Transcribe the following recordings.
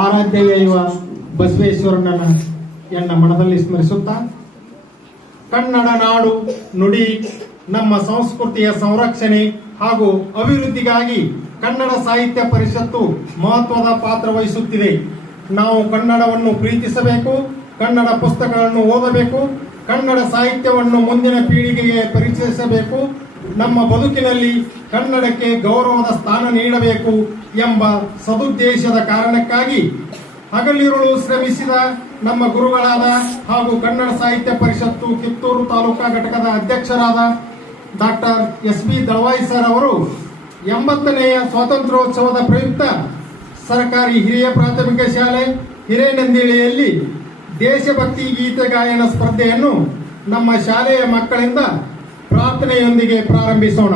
ಆರಾಧ್ಯ ದೈವ ಬಸವೇಶ್ವರನನ್ನ ಎನ್ನ ಮನದಲ್ಲಿ ಸ್ಮರಿಸುತ್ತಾ, ಕನ್ನಡ ನಾಡು ನುಡಿ ನಮ್ಮ ಸಂಸ್ಕೃತಿಯ ಸಂರಕ್ಷಣೆ ಹಾಗೂ ಅಭಿವೃದ್ಧಿಗಾಗಿ ಕನ್ನಡ ಸಾಹಿತ್ಯ ಪರಿಷತ್ತು ಮಹತ್ವದ ಪಾತ್ರ ವಹಿಸುತ್ತಿದೆ. ನಾವು ಕನ್ನಡವನ್ನು ಪ್ರೀತಿಸಬೇಕು, ಕನ್ನಡ ಪುಸ್ತಕಗಳನ್ನು ಓದಬೇಕು, ಕನ್ನಡ ಸಾಹಿತ್ಯವನ್ನು ಮುಂದಿನ ಪೀಳಿಗೆಗೆ ಪರಿಚಯಿಸಬೇಕು, ನಮ್ಮ ಬದುಕಿನಲ್ಲಿ ಕನ್ನಡಕ್ಕೆ ಗೌರವದ ಸ್ಥಾನ ನೀಡಬೇಕು ಎಂಬ ಸದುದ್ದೇಶದ ಕಾರಣಕ್ಕಾಗಿ ಹಗಲಿರುಳು ಶ್ರಮಿಸಿದ ನಮ್ಮ ಗುರುಗಳಾದ ಹಾಗೂ ಕನ್ನಡ ಸಾಹಿತ್ಯ ಪರಿಷತ್ತು ಕಿತ್ತೂರು ತಾಲೂಕಾ ಘಟಕದ ಅಧ್ಯಕ್ಷರಾದ ಡಾಕ್ಟರ್ ಎಸ್.ಬಿ. ದಳವಾಯಿ ಸರ್ ಅವರು 80ನೇ ಸ್ವಾತಂತ್ರ್ಯೋತ್ಸವದ ಪ್ರಯುಕ್ತ ಸರ್ಕಾರಿ ಹಿರಿಯ ಪ್ರಾಥಮಿಕ ಶಾಲೆ ಹಿರೇನಂದಿಳಿಯಲ್ಲಿ ದೇಶಭಕ್ತಿ ಗೀತೆ ಗಾಯನ ಸ್ಪರ್ಧೆಯನ್ನು ನಮ್ಮ ಶಾಲೆಯ ಮಕ್ಕಳಿಂದ ಪ್ರಾರ್ಥನೆಯೊಂದಿಗೆ ಪ್ರಾರಂಭಿಸೋಣ.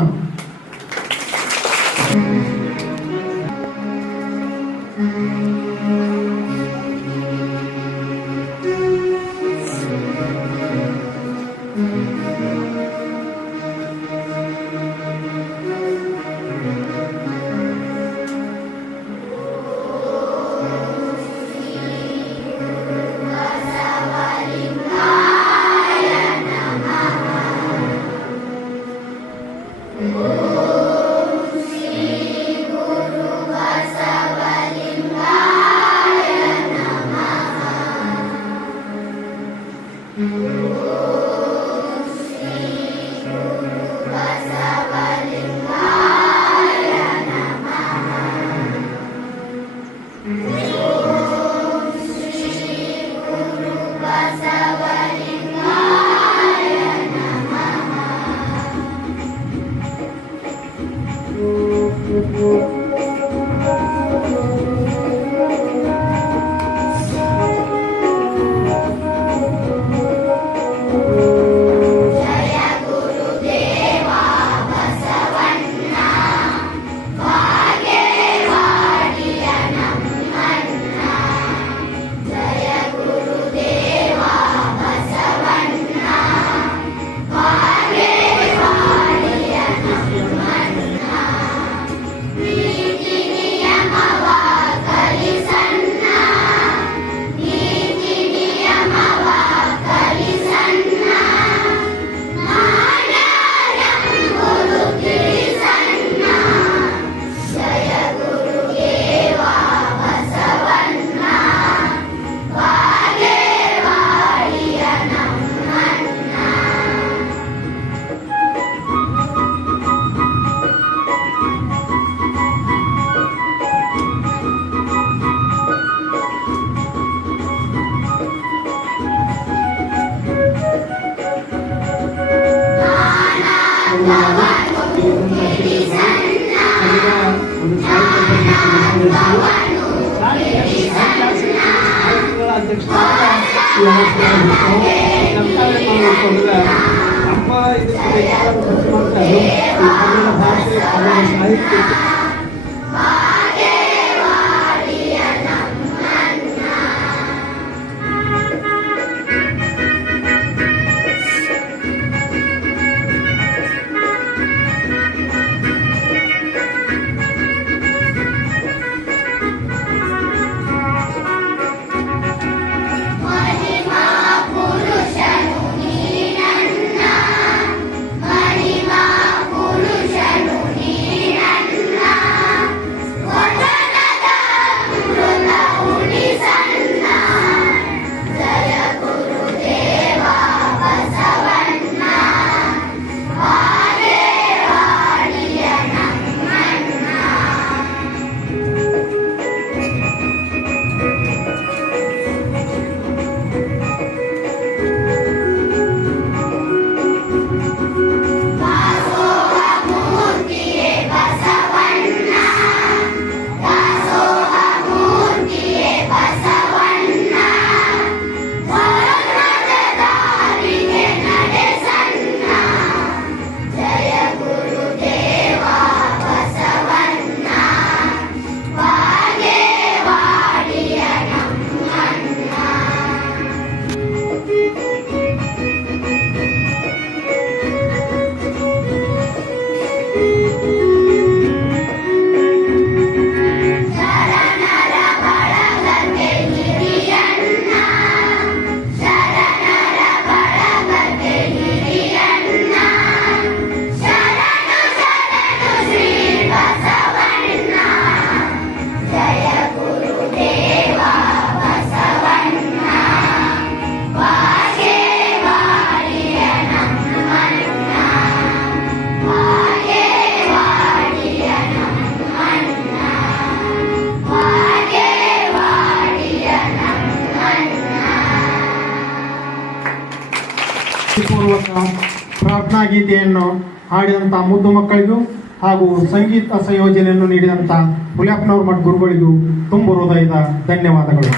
ಮಹಿಮಾ ಪುರುಷನು ನೀನನ್ನ ಭಕ್ತಿಪೂರ್ವಕ ಪ್ರಾರ್ಥನಾ ಗೀತೆಯನ್ನು ಹಾಡಿದಂಥ ಮುದ್ದು ಮಕ್ಕಳಿಗೂ ಹಾಗೂ ಸಂಗೀತ ಸಂಯೋಜನೆಯನ್ನು ನೀಡಿದಂಥ ಹುಲಿಯಪ್ಪನವ್ರ ಮಠ ಗುರುಗಳಿಗೂ ತುಂಬ ಹೃದಯದ ಧನ್ಯವಾದಗಳು.